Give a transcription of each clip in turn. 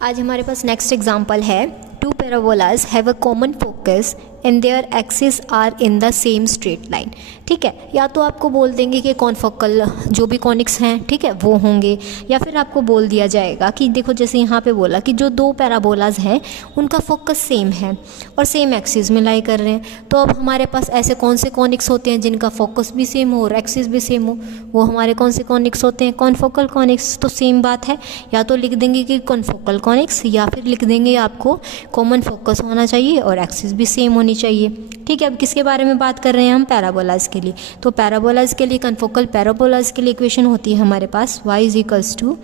आज हमारे पास नेक्स्ट एग्जांपल है two parabolas have a common focus and their axis are in the same straight line. ठीक है, या तो आपको बोल देंगे कि कॉन्फोकल जो भी कॉनिक्स हैं, ठीक है, वो होंगे, या फिर आपको बोल दिया जाएगा कि देखो जैसे यहाँ पे बोला कि जो दो पैराबोलाज हैं उनका फोकस सेम है और सेम एक्सिस में लाई कर रहे हैं। तो अब हमारे पास ऐसे कौन से कॉनिक्स होते हैं जिनका फोकस भी सेम हो और एक्सिस भी सेम हो, वो हमारे कौन से कॉनिक्स होते हैं? Confocal conics. तो सेम बात है, या तो लिख देंगे कि कॉन्फोकल कॉनिक्स या फिर लिख देंगे आपको कॉमन फोकस होना चाहिए और एक्सिस भी सेम होनी चाहिए। ठीक है, अब किसके बारे में बात कर रहे हैं हम? पैराबोलाज के लिए। तो पैराबोलाज के लिए, कॉन्फोकल पैराबोलाज के लिए इक्वेशन होती है हमारे पास y =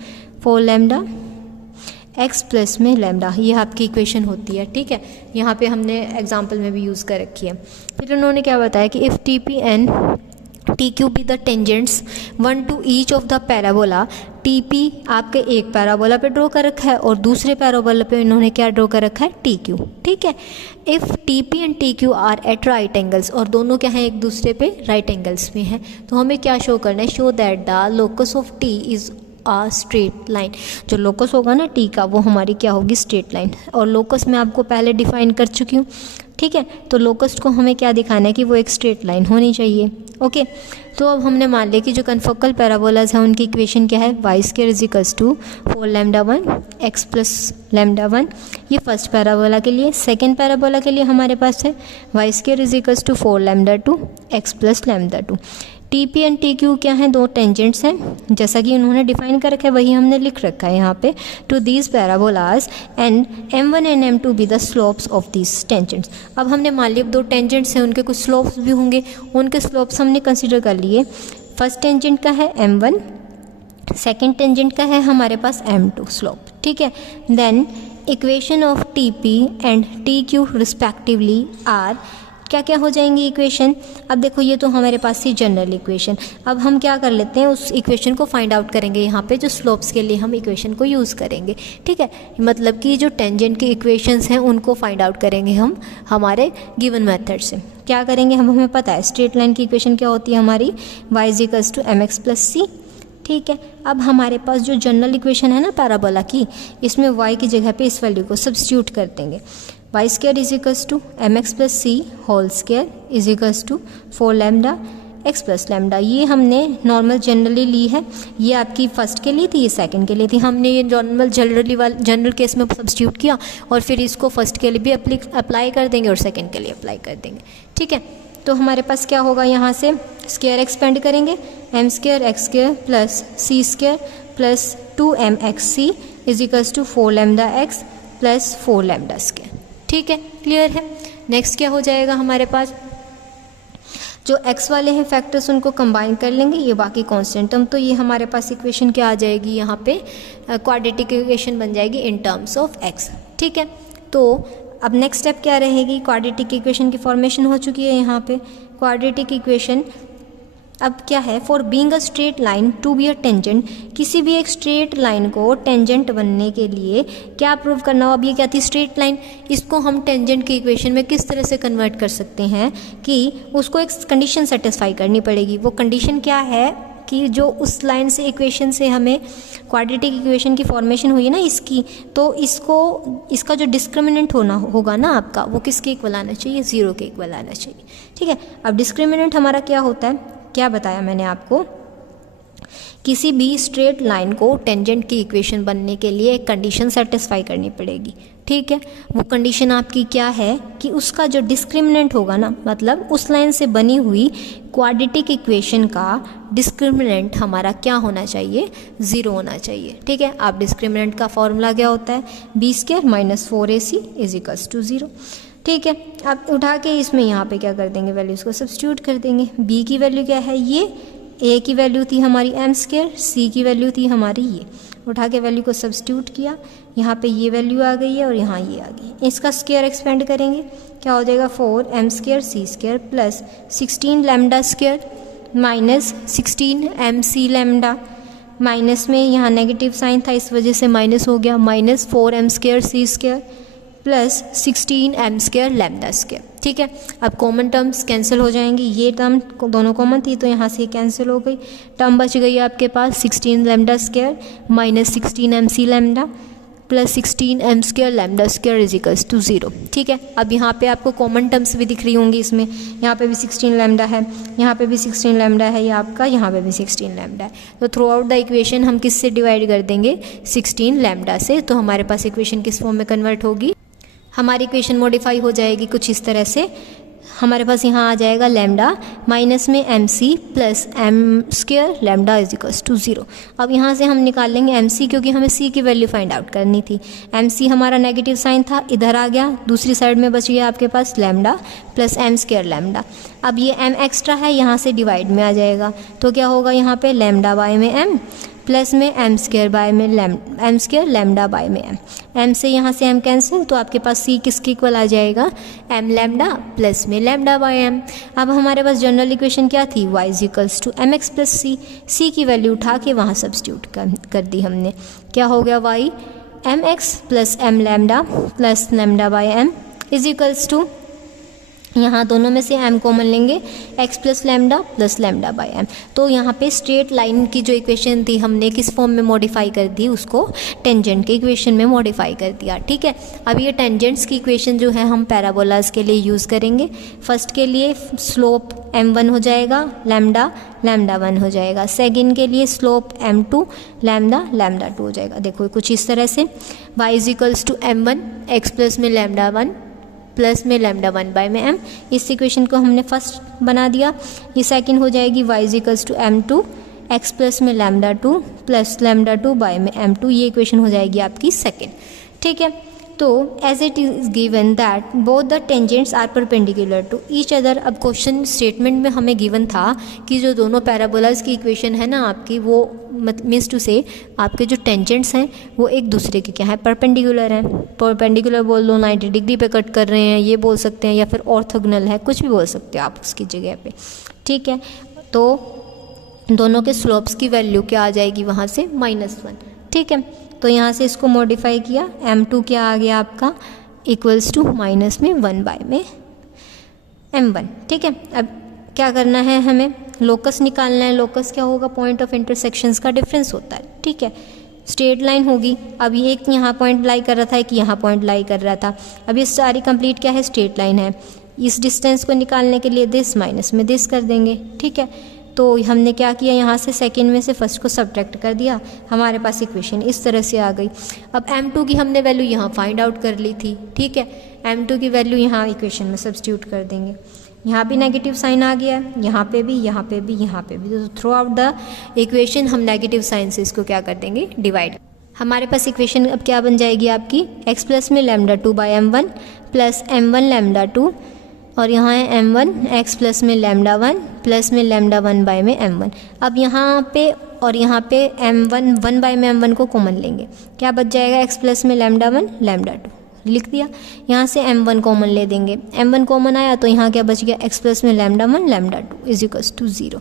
4 lambda x plus m lambda, ये आपकी इक्वेशन होती है। ठीक है, यहाँ पे हमने एग्जाम्पल में भी यूज़ कर रखी है। फिर उन्होंने क्या बताया कि if TP and TQ be the tangents one two each of the parabola, TP आपके एक पैराबोला पे ड्रॉ कर रखा है और दूसरे पैराबोला पे इन्होंने क्या ड्रॉ कर रखा है? TQ। ठीक है, if TP and TQ are at right angles, और दोनों क्या हैं? एक दूसरे पे राइट एंगल्स में हैं। तो हमें क्या शो करना है? Show that the locus of T is uh straight line. जो लोकस होगा ना T का, वो हमारी क्या होगी? Straight line. और लोकस मैं आपको पहले डिफाइन कर चुकी हूँ। ठीक है, तो लोकस को हमें क्या दिखाना है? कि वो एक स्ट्रेट लाइन होनी चाहिए। ओके, तो अब हमने मान लिया कि जो कॉन्फोकल पैराबोलाज हैं उनकी इक्वेशन क्या है? y² = 4 lambda 1 x plus lambda 1, ये फर्स्ट पैराबोला के लिए। सेकेंड पैराबोला के लिए हमारे पास है y² = 4 lambda 2 x plus lambda 2। TP and TQ क्या हैं? दो टेंजेंट्स हैं, जैसा कि उन्होंने डिफाइन कर रखा है वही हमने लिख रखा है यहाँ पे। Two these parabolas and M1 and M2 be the slopes of these tangents. अब हमने मान लिया दो टेंजेंट्स हैं, उनके कुछ स्लोप्स भी होंगे, उनके स्लोप्स हमने कंसिडर कर लिए। फर्स्ट टेंजेंट का है M1, सेकेंड टेंजेंट का है हमारे पास M2 स्लोप। ठीक है, then equation of TP and TQ respectively are क्या क्या हो जाएंगी इक्वेशन? अब देखो ये तो हमारे पास थी जनरल इक्वेशन। अब हम क्या कर लेते हैं, उस इक्वेशन को फाइंड आउट करेंगे यहाँ पे, जो स्लोप्स के लिए हम इक्वेशन को यूज़ करेंगे। ठीक है, मतलब कि जो टेंजेंट की इक्वेशंस हैं उनको फाइंड आउट करेंगे हम हमारे गिवन मेथड से। क्या करेंगे हम? हमें पता है स्ट्रेट लाइन की इक्वेशन क्या होती है हमारी? y = mx + c। ठीक है, अब हमारे पास जो जनरल इक्वेशन है ना पैराबोला की, इसमें y की जगह पे इस वैल्यू को सब्स्टिट्यूट कर देंगे। y² = mx + c whole square = 4 lambda x plus lambda. ये हमने नॉर्मल जनरली ली है, ये आपकी फर्स्ट के लिए थी, ये सेकंड के लिए थी। हमने ये नॉर्मल जनरल केस में सब्स्टिट्यूट किया और फिर इसको फर्स्ट के लिए भी अप्लाई कर देंगे और सेकंड के लिए अप्लाई कर देंगे। ठीक है, तो हमारे पास क्या होगा? यहाँ से स्क्वायर एक्सपेंड करेंगे, m² x² plus c² plus 2mxc = 4 lambda x plus 4 lambda square. ठीक है, क्लियर है। नेक्स्ट क्या हो जाएगा हमारे पास? जो x वाले हैं फैक्टर्स उनको कंबाइन कर लेंगे, ये बाकी कांस्टेंट टर्म, तो ये हमारे पास इक्वेशन क्या आ जाएगी? यहाँ पे क्वाड्रेटिक इक्वेशन बन जाएगी इन टर्म्स ऑफ x। ठीक है, तो अब नेक्स्ट स्टेप क्या रहेगी? क्वाड्रेटिक इक्वेशन की फॉर्मेशन हो चुकी है यहाँ पे। क्वाड्रेटिक इक्वेशन अब क्या है? For being a straight line to be a tangent, किसी भी एक स्ट्रेट लाइन को टेंजेंट बनने के लिए क्या प्रूव करना हो? अब ये क्या थी? Straight line. इसको हम टेंजेंट की इक्वेशन में किस तरह से कन्वर्ट कर सकते हैं कि उसको एक कंडीशन सेटिस्फाई करनी पड़ेगी। वो कंडीशन क्या है कि जो उस लाइन से इक्वेशन से हमें क्वाड्रेटिक इक्वेशन की फॉर्मेशन हुई है ना इसकी, तो इसका जो डिस्क्रिमिनेंट होगा ना आपका, वो किसके इक्वल आना चाहिए? 0 के इक्वल आना चाहिए। ठीक है, अब डिस्क्रिमिनेंट हमारा क्या होता है? क्या बताया मैंने आपको? किसी भी स्ट्रेट लाइन को टेंजेंट की इक्वेशन बनने के लिए एक कंडीशन सेटिस्फाई करनी पड़ेगी। ठीक है, वो कंडीशन आपकी क्या है? कि उसका जो डिस्क्रिमिनेंट होगा ना, मतलब उस लाइन से बनी हुई क्वाड्रेटिक इक्वेशन का डिस्क्रिमिनेंट हमारा क्या होना चाहिए? 0 होना चाहिए। ठीक है, आप डिस्क्रिमिनेंट का फॉर्मूला क्या होता है? b² - 4ac = 0। ठीक है, अब उठा के इसमें यहाँ पे क्या कर देंगे? वैल्यूज़ को सब्स्टिट्यूट कर देंगे। b की वैल्यू क्या है? ये a की वैल्यू थी हमारी m², c की वैल्यू थी हमारी ये। उठा के वैल्यू को सब्स्टिट्यूट किया, यहाँ पे ये वैल्यू आ गई है और यहाँ ये आ गई। इसका स्क्वायर एक्सपेंड करेंगे, क्या हो जाएगा? 4m² c² plus 16 lambda square minus 16 mc lambda. Minus में यहाँ नेगेटिव साइन था, इस वजह से माइनस हो गया, minus 4m² c² plus 16 m² lambda square. ठीक है, अब कॉमन टर्म्स कैंसिल हो जाएंगी, ये टर्म दोनों कॉमन थी तो यहाँ से कैंसिल हो गई। टर्म बच गई आपके पास 16 lambda square minus 16 mc lambda plus 16m² lambda square is equals to 0। ठीक है, अब यहाँ पे आपको कॉमन टर्म्स भी दिख रही होंगी इसमें, यहाँ पे भी 16 लैम्डा है, यहाँ पे भी 16 लैम्डा है, ये आपका यहाँ पे भी 16 लैम्डा है। तो थ्रू आउट द इक्वेशन हम किससे डिवाइड कर देंगे, 16 लैम्डा से। तो हमारे पास इक्वेशन किस फॉर्म में कन्वर्ट होगी, हमारी इक्वेशन मॉडिफाई हो जाएगी कुछ इस तरह से। हमारे पास यहाँ आ जाएगा lambda minus m mc plus m² lambda is equals to 0। अब यहाँ से हम निकाल लेंगे mc, क्योंकि हमें c की वैल्यू फाइंड आउट करनी थी। mc हमारा नेगेटिव साइन था, इधर आ गया, दूसरी साइड में बच गया आपके पास लैम्डा प्लस m² लैम्डा। अब ये m एक्स्ट्रा है, यहाँ से डिवाइड में आ जाएगा, तो क्या होगा यहाँ पे lambda by m m plus में m² बाय में m² lambda by m m से यहाँ से m कैंसिल, तो आपके पास c किसके इक्वल आ जाएगा, m lambda plus m lambda by m। अब हमारे पास जनरल इक्वेशन क्या थी, y is equals to mx plus c की वैल्यू उठा के वहाँ सब्स्टिट्यूट कर दी हमने। क्या हो गया, y mx plus m lambda plus lambda by m is equals to, यहाँ दोनों में से m कॉमन लेंगे, x plus lambda plus lambda by m। तो यहाँ पे स्ट्रेट लाइन की जो इक्वेशन थी हमने किस फॉर्म में मॉडिफाई कर दी, उसको टेंजेंट के इक्वेशन में मॉडिफाई कर दिया। ठीक है, अब ये टेंजेंट्स की इक्वेशन जो है हम पैराबोलास के लिए यूज़ करेंगे। फर्स्ट के लिए स्लोप m1 हो जाएगा, लैम्डा लैम्डा 1 हो जाएगा। सेकेंड के लिए स्लोप m2 लैम्डा लैम्डा 2 हो जाएगा। देखो कुछ इस तरह से, y is equals to m1 x plus m lambda 1 plus m lambda 1 by m m। इस इक्वेशन को हमने फर्स्ट बना दिया। ये सेकंड हो जाएगी y is equals to m2 x plus m lambda 2 plus lambda 2 by m m2। ये equation हो जाएगी आपकी सेकंड। ठीक है, तो as it is given that both the tangents are perpendicular to each other. अब क्वेश्चन स्टेटमेंट में हमें गिवन था कि जो दोनों पैराबोलास की इक्वेशन है ना आपकी, वो मीन्स टू से आपके जो टेंजेंट्स हैं वो एक दूसरे के क्या है, परपेंडिकुलर हैं। परपेंडिकुलर बोल लो, 90 डिग्री पे कट कर रहे हैं, ये बोल सकते हैं, या फिर ऑर्थोगोनल है, कुछ भी बोल सकते हो आप उसकी जगह पे। ठीक है, तो दोनों के स्लोप्स की वैल्यू क्या आ जाएगी वहाँ से, -1। ठीक है, तो यहाँ से इसको मॉडिफाई किया, m2 क्या आ गया आपका, इक्वल्स टू माइनस में 1 बाय में m1। ठीक है, अब क्या करना है, हमें लोकस निकालना है। लोकस क्या होगा, पॉइंट ऑफ इंटरसेक्शंस का डिफरेंस होता है। ठीक है, स्ट्रेट लाइन होगी, अब ये एक यहाँ पॉइंट लाई कर रहा था, एक यहाँ पॉइंट लाई कर रहा था। अब ये सारी कंप्लीट क्या है, स्ट्रेट लाइन है। इस डिस्टेंस को निकालने के लिए दिस माइनस में दिस कर देंगे। ठीक है, तो हमने क्या किया, यहाँ से सेकेंड में से फर्स्ट को सब्ट्रैक्ट कर दिया, हमारे पास इक्वेशन इस तरह से आ गई। अब m2 की हमने वैल्यू यहाँ फाइंड आउट कर ली थी। ठीक है, m2 की वैल्यू यहाँ इक्वेशन में सब्स्टिट्यूट कर देंगे। यहाँ भी नेगेटिव साइन आ गया है, यहाँ पे भी, यहाँ पे भी, यहाँ पे भी। तो थ्रू आउट द इक्वेशन हम नेगेटिव साइन से इसको क्या कर देंगे, डिवाइड। हमारे पास इक्वेशन अब क्या बन जाएगी आपकी, x plus m lambda 2 by m1 plus m1 lambda 2, और यहाँ है m1 x plus m lambda 1 plus m lambda 1 by m m1। अब यहाँ पे और यहाँ पे m1 1 बाय में m1 को कॉमन लेंगे, क्या बच जाएगा, x plus m lambda 1 lambda 2 लिख दिया। यहाँ से m1 कॉमन ले देंगे, m1 कॉमन आया तो यहाँ क्या बच गया, x plus m lambda 1 lambda 2 is equals to 0।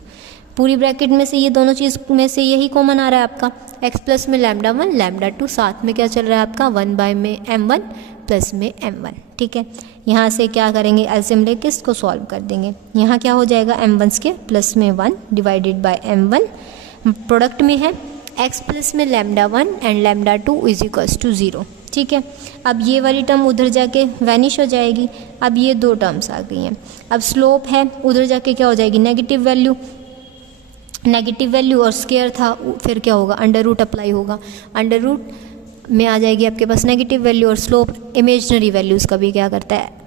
पूरी ब्रैकेट में से ये दोनों चीज़ में से यही कॉमन आ रहा है आपका, x plus m lambda 1 lambda 2, साथ में क्या चल रहा है आपका 1 बाय में m1 प्लस में m1। ठीक है, यहाँ से क्या करेंगे, एलसीएम लेके इसको सॉल्व कर देंगे। यहाँ क्या हो जाएगा, m1 स्क्वायर प्लस में 1 डिवाइडेड बाय m1, प्रोडक्ट में है x plus m lambda 1 and lambda 2 is equals to 0। ठीक है, अब ये वाली टर्म उधर जाके वैनिश हो जाएगी। अब ये दो टर्म्स आ गई हैं। अब स्लोप है, उधर जाके क्या हो जाएगी, नेगेटिव वैल्यू और स्क्वायर था, फिर क्या होगा, अंडर रूट अप्लाई होगा। अंडर रूट में आ जाएगी आपके पास नेगेटिव वैल्यू, और स्लोप इमेजनरी वैल्यूज़ का भी क्या करता है,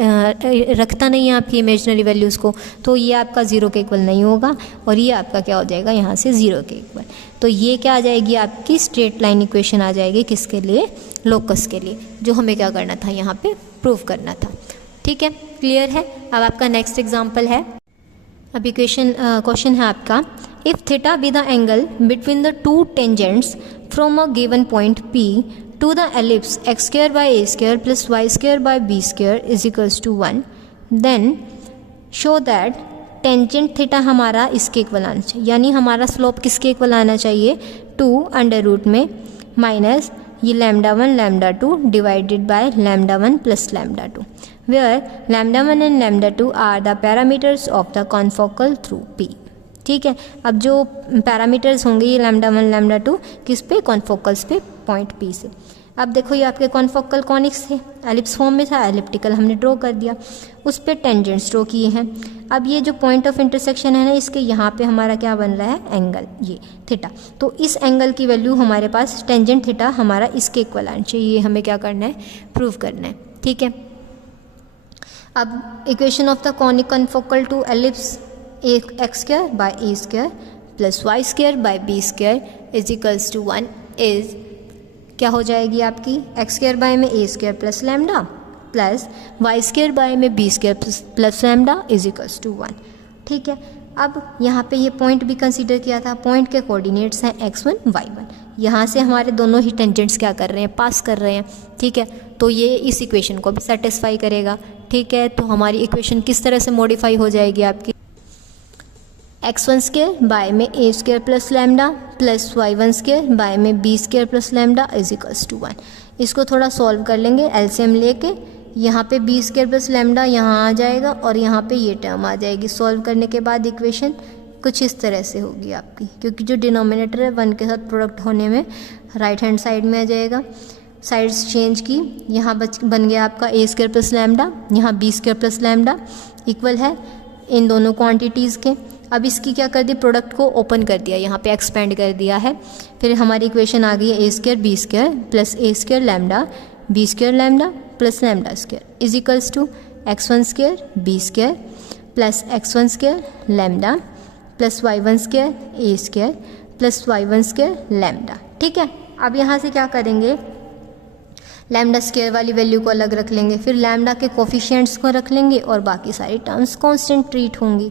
रखता नहीं है आपकी इमेजनरी वैल्यूज़ को, तो ये आपका 0 के इक्वल नहीं होगा, और ये आपका क्या हो जाएगा, यहाँ से 0 के इक्वल। तो ये क्या आ जाएगी आपकी स्ट्रेट लाइन इक्वेशन आ जाएगी, किसके लिए, लोकस के लिए, जो हमें क्या करना था, यहाँ पे प्रूव करना था। ठीक है, क्लियर है। अब आपका नेक्स्ट एग्जाम्पल है, अब क्वेश्चन है आपका, if theta be the angle between the two tangents from a given point P to the ellipse x square by a square plus y square by b square is equals to 1, then show that tangent theta हमारा इसके equal आना चाहिए, यानी हमारा slope किसके equal आना चाहिए, 2 under root में माइनस ये lambda 1 lambda 2 divided by lambda 1 plus lambda 2, where lambda 1 and lambda 2 are the parameters of the confocal through P। ठीक है। अब जो पैरामीटर्स होंगे ये λ1 λ2 किस पे, कॉन्फोकल्स पे पॉइंट P से। अब देखो ये आपके कॉन्फोकल कॉनिक्स थे, एलिप्स फॉर्म में था, एलिप्टिकल हमने ड्रॉ कर दिया, उस पे टेंजेंट्स ड्रॉ किए हैं। अब ये जो पॉइंट ऑफ इंटरसेक्शन है ना, इसके यहाँ पे हमारा क्या बन रहा है, एंगल, ये थीटा। तो इस एंगल की वैल्यू हमारे पास टेंजेंट थीटा हमारा इसके इक्वल आना चाहिए, ये हमें क्या करना है, प्रूव करना है, ठीक है। अब equation of the conic confocal to ellipse x² by a² plus y² by b² is equals to 1 is क्या हो जाएगी आपकी, x² बाय में a² plus lambda plus y² by में b² plus lambda is equals to 1, ठीक है। अब यहाँ पे ये पॉइंट भी कंसीडर किया था, पॉइंट के कोऑर्डिनेट्स हैं x1 y1, यहाँ से हमारे दोनों ही टेंजेंट्स क्या कर रहे हैं, पास कर रहे हैं, ठीक है। तो ये इस इक्वेशन को भी सेटिस्फाई करेगा, ठीक है। तो हमारी इक्वेशन किस तरह से मॉडिफाई हो जाएगी आपकी, x1² बाय में a² plus lambda plus y1² by में b² plus lambda is equals to 1। इसको थोड़ा सॉल्व कर लेंगे, एलसीएम लेके यहाँ पे b² प्लस लैम्डा यहाँ आ जाएगा और यहाँ पे ये टर्म आ जाएगी। सॉल्व करने के बाद इक्वेशन कुछ इस तरह से होगी आपकी, क्योंकि जो डिनोमिनेटर है 1 के साथ प्रोडक्ट होने में राइट हैंड साइड में आ जाएगा। साइड्स चेंज की, यहाँ बन गया आपका a² प्लस लैम्डा, यहाँ b² प्लस लैम्डा इक्वल है इन दोनों क्वांटिटीज़ के। अब इसकी क्या कर दी, प्रोडक्ट को ओपन कर दिया, यहाँ पे एक्सपेंड कर दिया है। फिर हमारी इक्वेशन आ गई है a² b² plus a² lambda b² lambda plus lambda square is equals to x1² b² plus x1² lambda plus y1² a² plus y1² lambda, ठीक है। अब यहाँ से क्या करेंगे, लैम्डा स्क्वायर वाली वैल्यू को अलग रख लेंगे, फिर लैम्डा के कोफिशिएंट्स को रख लेंगे और बाकी सारी टर्म्स कांस्टेंट ट्रीट होंगी,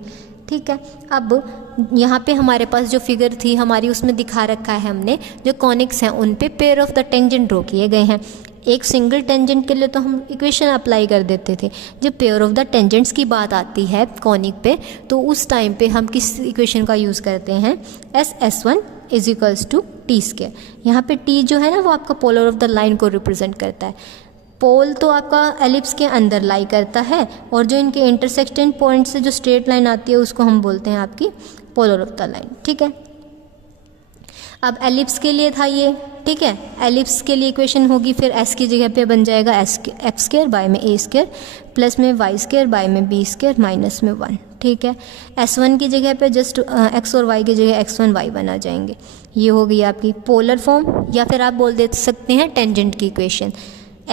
ठीक है। अब यहाँ पे हमारे पास जो फिगर थी हमारी, उसमें दिखा रखा है हमने जो कॉनिक्स हैं उन पे pair of the tangent draw किए गए हैं। एक सिंगल टेंजेंट के लिए तो हम इक्वेशन अप्लाई कर देते थे, जब पेयर ऑफ द टेंजेंट्स की बात आती है कॉनिक पे तो उस टाइम पे हम किस इक्वेशन का यूज़ करते हैं, S1 is equals to t²। यहाँ पे t जो है ना वो आपका पोलर ऑफ द लाइन को रिप्रेजेंट करता है। पोल तो आपका एलिप्स के अंदर लाई करता है और जो इनके इंटरसेक्शन पॉइंट से जो स्ट्रेट लाइन आती है उसको हम बोलते हैं आपकी पोलर ऑफ द लाइन, ठीक है। अब एलिप्स के लिए था ये, ठीक है। एलिप्स के लिए इक्वेशन होगी, फिर s की जगह पे बन जाएगा x² बाय में a² प्लस में y² बाय में b² माइनस में 1, ठीक है। S1 की जगह पे जस्ट x और y की जगह x1 y1 आ जाएंगे। ये हो गई आपकी पोलर फॉर्म, या फिर आप बोल दे सकते हैं टेंजेंट की इक्वेशन,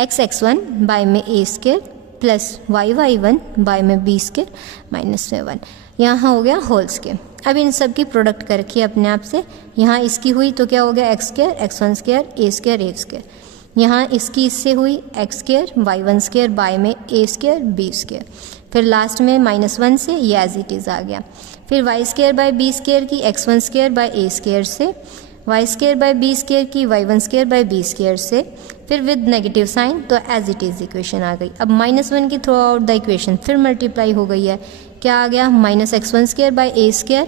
x1 बाय में a² प्लस y1 बाय में b² माइनस में 1, यहाँ हो गया होल स्क्वायर। अब इन सब की प्रोडक्ट करके अपने आप से यहाँ इसकी हुई तो क्या हो गया, x² x1² a², यहाँ इसकी इससे हुई x² y1² बाय में a² b², फिर लास्ट में -1 से ये एज इट इज़ आ गया। फिर y² बाय b² की x1² बाय a² से, y² बाय b² की y1² बाय b² से, फिर विद नेगेटिव साइन तो एज इट इज़ इक्वेशन आ गई। अब -1 की थ्रू आउट द इक्वेशन फिर मल्टीप्लाई हो गई है, क्या आ गया, -x1² by a²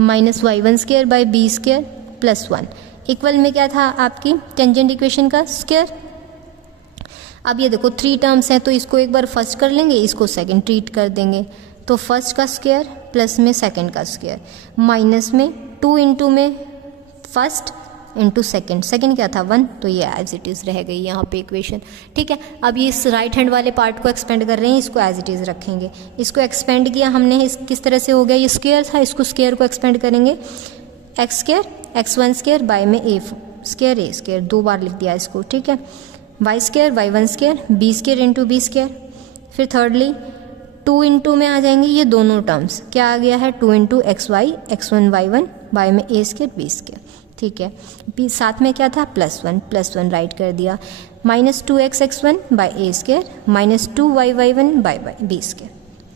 minus y1² by b² plus 1 equal में क्या था आपकी टेंजेंट इक्वेशन का स्क्वायर। अब ये देखो 3 टर्म्स हैं तो इसको एक बार फर्स्ट कर लेंगे, इसको सेकंड ट्रीट कर देंगे। तो फर्स्ट का स्क्वायर प्लस में सेकंड का स्क्वायर माइनस में 2 इंटू में फर्स्ट इंटू सेकेंड, सेकेंड क्या था 1, तो ये एज इट इज़ रह गई यहाँ पे इक्वेशन, ठीक है। अब ये इस राइट हैंड वाले पार्ट को एक्सपेंड कर रहे हैं, इसको एज इट इज़ रखेंगे। इसको एक्सपेंड किया हमने, इस किस तरह से हो गया, ये स्क्वायर था, इसको स्क्वायर को एक्सपेंड करेंगे, x² x1² बाय में a², 2 बार लिख दिया इसको, ठीक है। y² y1² b² into b², फिर थर्डली 2 इंटू में आ जाएंगे ये दोनों टर्म्स, क्या आ गया है 2 into xy x1 y1 by में a² b², ठीक है। साथ में क्या था +1 राइट कर दिया, -2x x1 bye a² -2y y1 bye b²,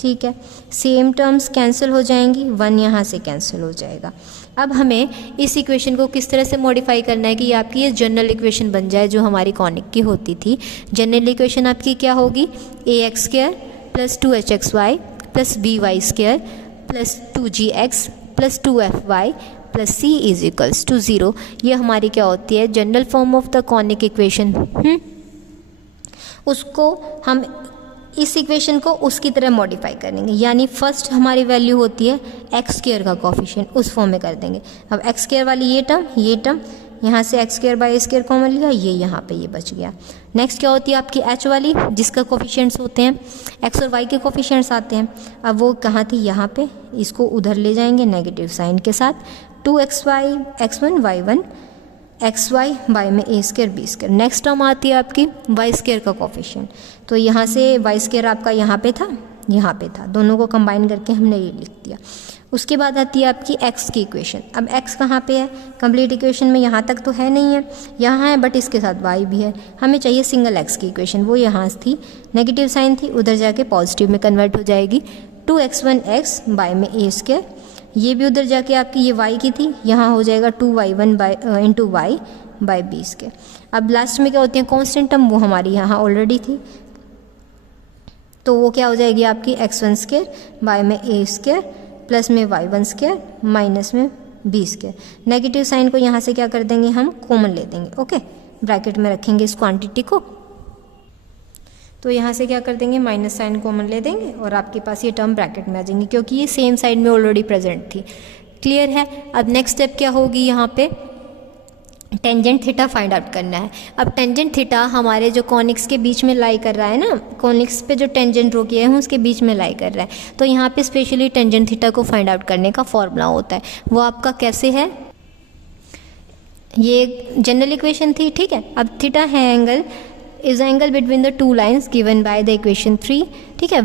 ठीक है। सेम टर्म्स कैंसिल हो जाएंगी, 1 यहाँ से कैंसिल हो जाएगा। अब हमें इस इक्वेशन को किस तरह से मॉडिफाई करना है कि आपकी ये जनरल इक्वेशन बन जाए जो हमारी कॉनिक की होती थी। जनरल इक्वेशन आपकी क्या होगी, ax² plus 2hxy plus by² plus 2gx plus 2fy plus c is equals to 0। ये हमारी क्या होती है general form of the conic equation. उसको हम इस इक्वेशन को उसकी तरह मॉडिफाई करेंगे, यानी फर्स्ट हमारी वैल्यू होती है एक्स स्क्वायर का कोफिशिएंट, उस फॉर्म में कर देंगे। अब एक्स स्क्वायर वाली ये टर्म यहाँ से x square by A square common लिया, ये यहाँ पे ये बच गया। नेक्स्ट क्या होती है आपकी एच वाली, जिसका कोफिशिएंट्स होते हैं एक्स और वाई के कोफिशिएंट्स आते हैं। अब वो कहाँ थी, यहाँ पे, इसको उधर ले जाएंगे नेगेटिव साइन के साथ। 2xy x1 y1 xy y में A square B square. Next term आती है आपकी वाई स्क्वायर का कोफिशिएंट, तो यहाँ से वाई स्क्वायर आपका यहाँ पे था, दोनों को कंबाइन करके हमने ये लिख दिया। उसके बाद आती है आपकी x की इक्वेशन। अब x कहाँ पे है, कंप्लीट इक्वेशन में यहाँ तक तो है नहीं है, यहाँ है बट इसके साथ y भी है। हमें चाहिए सिंगल x की इक्वेशन, वो यहाँ थी, नेगेटिव साइन थी, उधर जाके पॉजिटिव में कन्वर्ट हो जाएगी। 2x1x y में ए स्क्वायर, ये भी उधर जाके आपकी ये y की थी, यहाँ हो जाएगा 2y1 into y by b square. अब लास्ट में क्या होती है कॉन्स्टेंट टर्म, वो हमारी यहाँ ऑलरेडी थी, तो वो क्या हो जाएगी आपकी x1 स्क्वायर y में ए स्क्वायर प्लस में y1 स्क्वायर माइनस में बी स्क्वायर। नेगेटिव साइन को यहाँ से क्या कर देंगे, हम कॉमन ले देंगे। ओके, ब्रैकेट में रखेंगे इस क्वांटिटी को, तो यहाँ से क्या कर देंगे, माइनस साइन कॉमन ले देंगे और आपके पास ये टर्म ब्रैकेट में आ जाएंगी, क्योंकि ये सेम साइड में ऑलरेडी प्रेजेंट थी। क्लियर है। अब नेक्स्ट स्टेप क्या होगी, यहाँ पे टेंजेंट थीटा फाइंड आउट करना है। अब टेंजेंट थीटा हमारे जो कॉनिक्स के बीच में लाई कर रहा है ना, कॉनिक्स पे जो टेंजेंट ड्रॉ किए हैं उसके बीच में लाई कर रहा है, तो यहाँ पे स्पेशली टेंजेंट थीटा को फाइंड आउट करने का फॉर्मूला होता है। वो आपका कैसे है, ये जनरल इक्वेशन थी, ठीक है। अब थीटा है angle, is angle between the two lines given by the equation 3, ठीक है।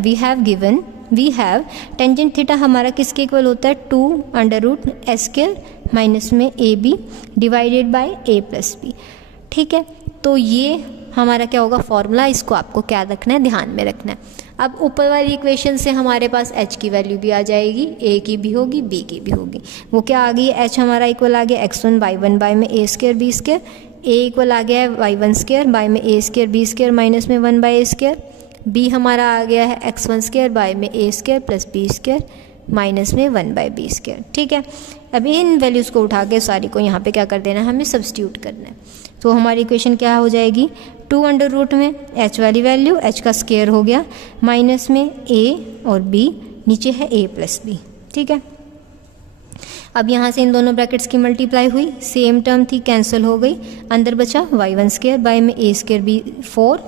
वी हैव टेंजेंट थीटा हमारा किसके इक्वल होता है, 2√s स्क्वायर माइनस में a b divided by a plus b, ठीक है। तो ये हमारा क्या होगा फॉर्मूला, इसको आपको क्या रखना है, ध्यान में रखना है। अब ऊपर वाली इक्वेशन से हमारे पास h की वैल्यू भी आ जाएगी, a की भी होगी, b की भी होगी। वो क्या आ गई, h हमारा इक्वल आ गया x1 y1 बाय में a square b square, a equal आ गया है y1 स्क्वायर बाय में a square b square minus में 1 बाय a स्क्वायर, b हमारा आ गया है x1 स्क्वायर बाय में a square plus b square minus में 1 बाय बी स्क्वायर, ठीक है। अब इन वैल्यूज़ को उठा के सारी को यहाँ पे क्या कर देना है, हमें सब्स्टिट्यूट करना है। तो हमारी इक्वेशन क्या हो जाएगी, 2 में h वाली वैल्यू, h का स्क्वायर हो गया, माइनस में a और b, नीचे है a प्लस बी, ठीक है। अब यहाँ से इन दोनों ब्रैकेट्स की मल्टीप्लाई हुई, सेम टर्म थी, कैंसिल हो गई, अंदर बचा y1 स्क्वायर बाय में a square b 4,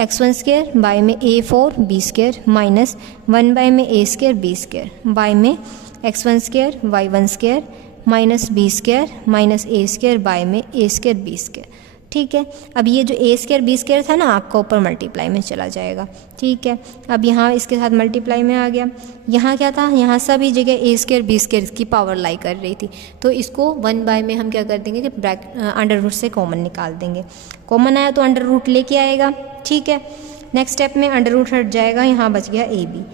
x1 square by में a 4 b square minus 1 by में a square b square by में x1 square y1 square minus b square minus a square by में a square b square, ठीक है। अब ये जो a square b square था ना, आपका ऊपर मल्टीप्लाई में चला जाएगा, ठीक है। अब यहाँ इसके साथ मल्टीप्लाई में आ गया, यहाँ क्या था, यहाँ सभी जगह a स्क्वायर b स्क्वायर की पावर लाई कर रही थी, तो इसको 1 बाय में हम क्या कर देंगे कि अंडर रूट से कॉमन निकाल देंगे। कॉमन आया तो अंडर रूट लेके आएगा, ठीक है। नेक्स्ट स्टेप में अंडर रूट हट जाएगा, यहाँ बच गया ए बी,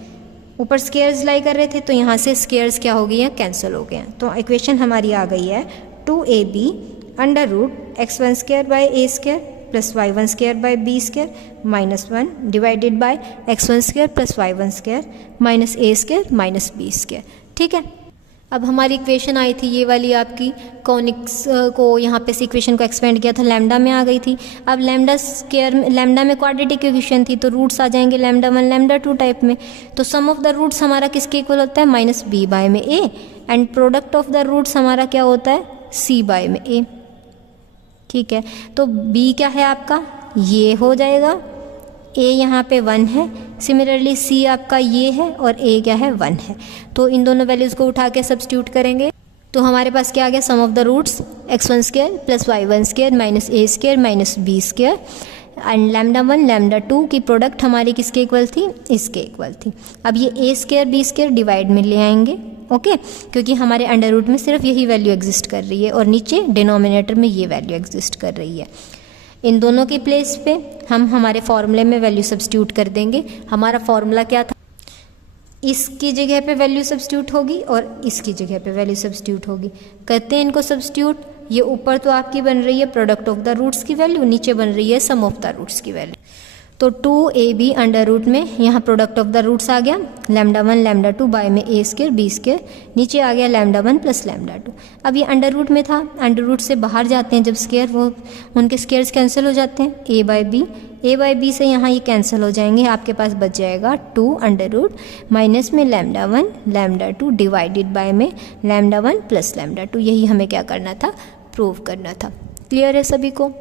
ऊपर स्क्वायर्स लाई कर रहे थे तो यहाँ से स्क्वायर्स क्या हो गई हैं, कैंसिल हो गए हैं। तो इक्वेशन हमारी आ गई है 2ab under root x1 square by a square plus y1 square by b square minus 1 divided by x1 square plus y1 square minus a square minus b square, ठीक है। अब हमारी इक्वेशन आई थी ये वाली आपकी, कॉनिक्स को यहाँ पे से इक्वेशन को एक्सपेंड किया था, लैम्डा में आ गई थी। अब लैम्डा स्क्वायर में, लैम्डा में क्वाड्रेटिक इक्वेशन थी, तो रूट्स आ जाएंगे λ1 λ2 टाइप में। तो सम ऑफ द रूट्स हमारा किसके इक्वल होता है, माइनस बी बाय में A, and product of the roots हमारा क्या होता है, सी बाय में ए, ठीक है। तो बी क्या है आपका, ये हो जाएगा, ए यहाँ पे 1 है, सिमिलरली सी आपका ये है और ए क्या है 1 है। तो इन दोनों वैल्यूज़ को उठा के सब्स्टिट्यूट करेंगे तो हमारे पास क्या आ गया, sum of the roots x1 square plus y1 square minus a square minus b square, and λ1 λ2 की प्रोडक्ट हमारी किसके इक्वल थी, इसके इक्वल थी। अब ये a square b square divide में ले आएंगे, ओके, क्योंकि हमारे अंडर रूट में सिर्फ यही वैल्यू एग्जिस्ट कर रही है और नीचे डिनोमिनेटर में ये वैल्यू एग्जिस्ट कर रही है। इन दोनों की प्लेस पे हम हमारे फॉर्मूले में वैल्यू सब्स्टिट्यूट कर देंगे। हमारा फॉर्मूला क्या था, इसकी जगह पे वैल्यू सब्स्टिट्यूट होगी और इसकी जगह पे वैल्यू सब्स्टिट्यूट होगी। करते हैं इनको सब्स्टिट्यूट। ये ऊपर तो आपकी बन रही है प्रोडक्ट ऑफ द रूट्स की वैल्यू, नीचे बन रही है सम ऑफ द रूट्स की वैल्यू। तो 2ab अंडर रूट में यहाँ प्रोडक्ट ऑफ द रूट्स आ गया, λ1 λ2 बाय में a स्क्वायर b स्क्वायर, नीचे आ गया λ1 प्लस λ2। अब ये अंडर रूट में था, अंडर रूट से बाहर जाते हैं जब स्क्वायर, वो उनके स्क्वायर्स कैंसिल हो जाते हैं, a बाई बी से यहाँ ये कैंसिल हो जाएंगे, आपके पास बच जाएगा 2 अंडर रूट माइनस में λ1 λ2 डिवाइडेड बाय में λ1 प्लस λ2। यही हमें क्या करना था, प्रूव करना था। क्लियर है सभी को?